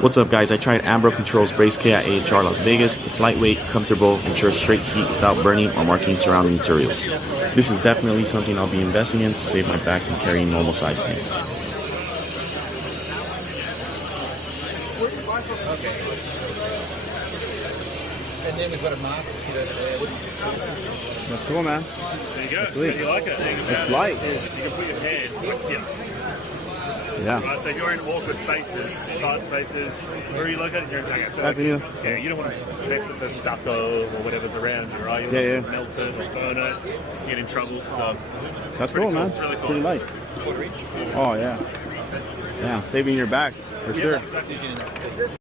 What's up guys, I tried Ambro Controls Brace Kit at AHR Las Vegas. It's lightweight, comfortable, ensures straight heat without burning or marking surrounding materials. This is definitely something I'll be investing in to save my back from carrying normal size things. And then we've got a master kit over there. That's cool, man. There you go. Sweet. How do you like it? It's light. You can put your hand here. Yeah. Right, so if you're in awkward spaces, tight spaces, where are you looking? You're okay, so Back to you. yeah, you don't want to mess with the stucco or whatever's around you, right? You don't want to melt it or burn it, get in trouble. So That's cool, man. It's really cool. Pretty light. Oh, yeah. Yeah, saving your back, for sure. Exactly.